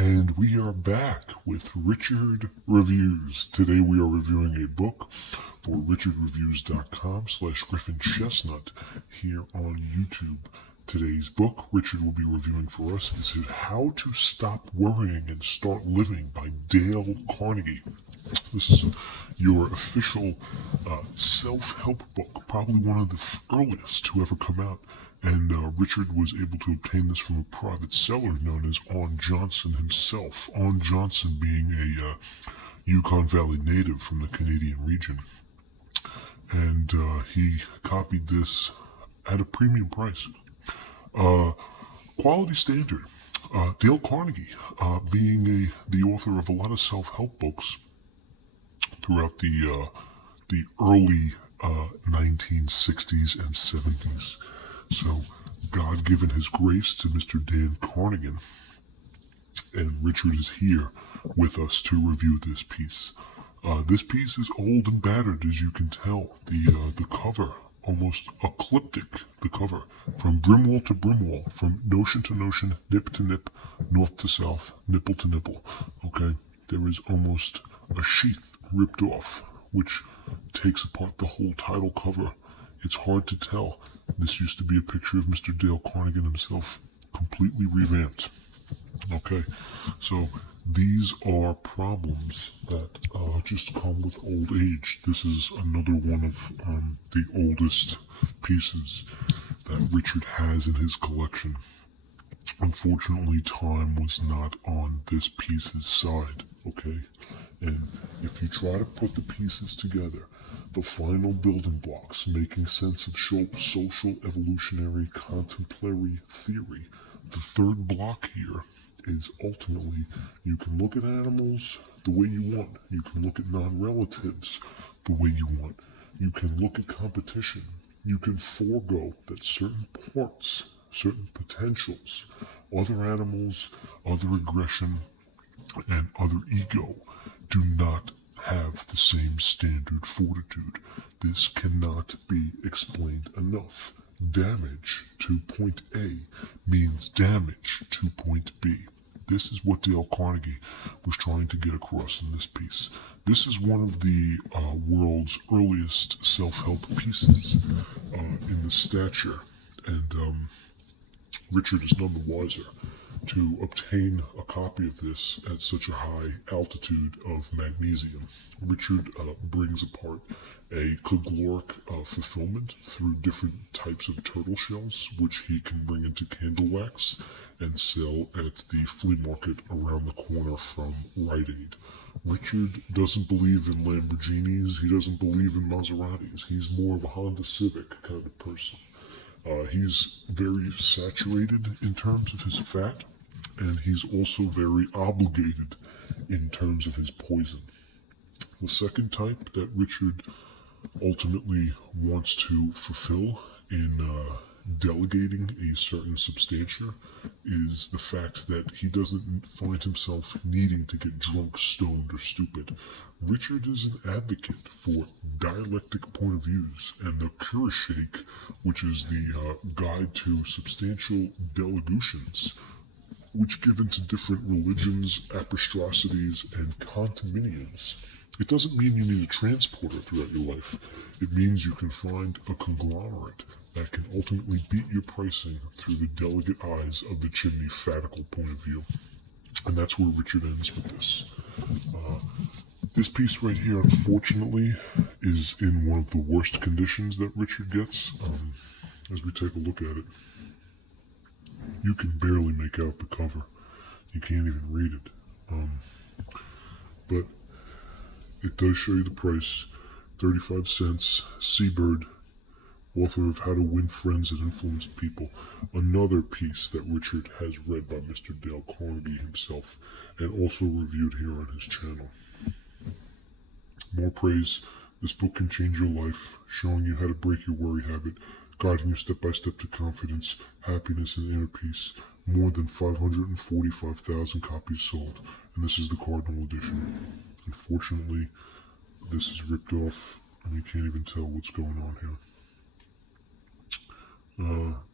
And we are back with Richard Reviews. Today we are reviewing a book for richardreviews.com/GriffinChestnut here on YouTube. Today's book Richard will be reviewing for us is How to Stop Worrying and Start Living by Dale Carnegie. This is your official self-help book, probably one of the earliest to ever come out. And Richard was able to obtain this from a private seller known as On Johnson himself. On Johnson being a Yukon Valley native from the Canadian region. And he copied this at a premium price. Quality standard. Dale Carnegie, being the author of a lot of self-help books throughout the early 1960s and 70s. So, God given his grace to Mr. Dan Carnegie, and Richard is here with us to review this piece. This piece is old and battered, as you can tell. The cover, almost ecliptic, the cover. From brimwall to brimwall, from notion to notion, nip to nip, north to south, nipple to nipple. Okay? There is almost a sheath ripped off, which takes apart the whole title cover. It's hard to tell. This used to be a picture of Mr. Dale Carnegie himself, completely revamped. Okay, so these are problems that just come with old age. This is another one of the oldest pieces that Richard has in his collection. Unfortunately, time was not on this piece's side, okay? And if you try to put the pieces together, the final building blocks, making sense of social evolutionary contemporary theory, the third block here is ultimately you can look at animals the way you want. You can look at non-relatives the way you want. You can look at competition. You can forego that certain parts, certain potentials, other animals, other aggression, and other ego do not have the same standard fortitude. This cannot be explained enough. Damage to point A means damage to point B. This is what Dale Carnegie was trying to get across in this piece. This is one of the world's earliest self-help pieces in the stature, and Richard is none the wiser to obtain a copy of this at such a high altitude of magnesium. Richard brings apart a caloric fulfillment through different types of turtle shells, which he can bring into candle wax and sell at the flea market around the corner from Rite Aid. Richard doesn't believe in Lamborghinis. He doesn't believe in Maseratis. He's more of a Honda Civic kind of person. He's very saturated in terms of his fat, and he's also very obligated in terms of his poison. The second type that Richard ultimately wants to fulfill in delegating a certain substantia is the fact that he doesn't find himself needing to get drunk, stoned, or stupid. Richard is an advocate for dialectic point of views, and the Kurashake, which is the guide to substantial delegations, which give into different religions, apostrosities, and condominiums. It doesn't mean you need a transporter throughout your life. It means you can find a conglomerate that can ultimately beat your pricing through the delicate eyes of the chimney fatical point of view. And that's where Richard ends with this. This piece right here, unfortunately, is in one of the worst conditions that Richard gets. As we take a look at it, you can barely make out the cover. You can't even read it. But it does show you the price, 35 cents, Seabird, author of How to Win Friends and Influence People. Another piece that Richard has read by Mr. Dale Carnegie himself, and also reviewed here on his channel. More praise. This book can change your life, showing you how to break your worry habit, guiding you step by step to confidence, happiness, and inner peace. More than 545,000 copies sold, and this is the Cardinal edition. Unfortunately, this is ripped off, and you can't even tell what's going on here.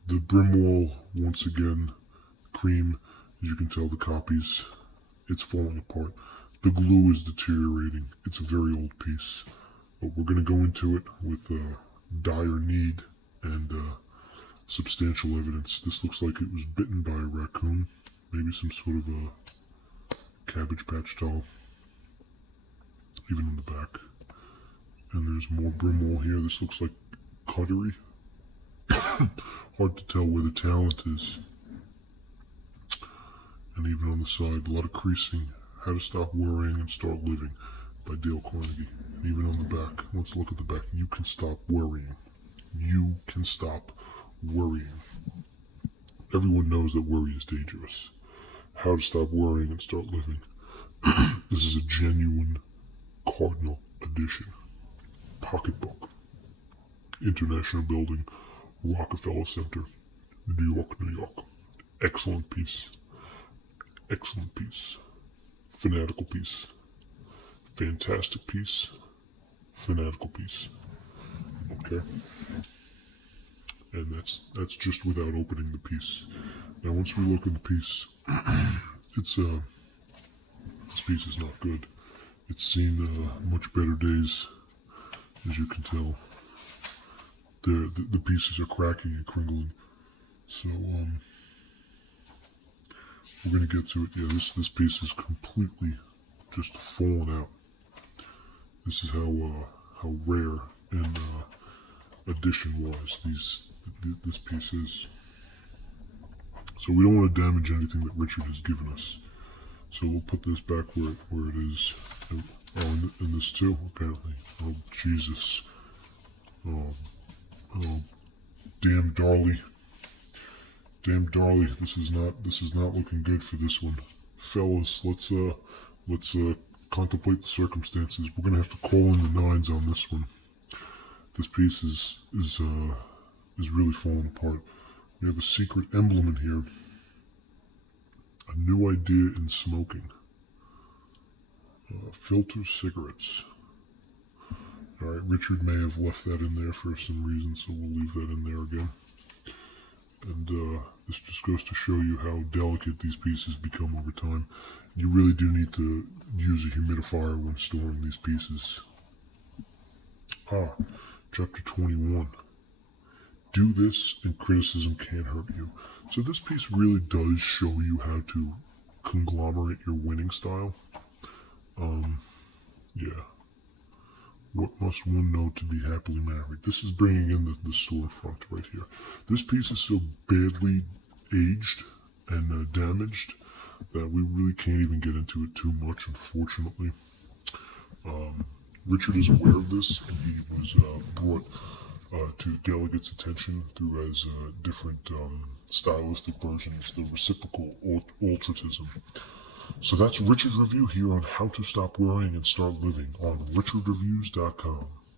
The brimwall, once again, cream. As you can tell, the copies It's falling apart. The glue is deteriorating. It's a very old piece. But we're going to go into it with dire need and substantial evidence. This looks like it was bitten by a raccoon. Maybe some sort of a Cabbage Patch doll. Even on the back. And there's more Brimwall here. This looks like cutlery. Hard to tell where the talent is. And even on the side, a lot of creasing. How to Stop Worrying and Start Living by Dale Carnegie. And even on the back, let's look at the back. You can stop worrying. You can stop worrying. Everyone knows that worry is dangerous. How to Stop Worrying and Start Living. This is a genuine Cardinal edition. Pocketbook. International Building, Rockefeller Center, New York, New York. Excellent piece. Excellent piece. Fanatical piece. Fantastic piece. Fanatical piece. Okay. And that's just without opening the piece. Now once we look at the piece, it's this piece is not good. It's seen much better days, as you can tell. The pieces are cracking and crinkling. So we're gonna get to it. Yeah, this piece is completely just fallen out. This is how rare and edition-wise this piece is. So we don't want to damage anything that Richard has given us. So we'll put this back where it is. Oh, and this too, apparently. Oh, Jesus. Oh, damn Darley. Damn Darley, this is not looking good for this one. Fellas, let's contemplate the circumstances. We're gonna have to call in the nines on this one. This piece is really falling apart. We have a secret emblem in here. A new idea in smoking. Filter cigarettes. Alright, Richard may have left that in there for some reason, so we'll leave that in there again. And this just goes to show you how delicate these pieces become over time. You really do need to use a humidifier when storing these pieces. Chapter 21. Do this and criticism can't hurt you. So this piece really does show you how to conglomerate your winning style. Yeah. What must one know to be happily married? This is bringing in the storefront right here. This piece is so badly aged and damaged that we really can't even get into it too much, unfortunately. Richard is aware of this, and he was brought to the delegates' attention through as different stylistic versions, the reciprocal ultratism. So that's Richard's review here on How to Stop Worrying and Start Living on richardreviews.com.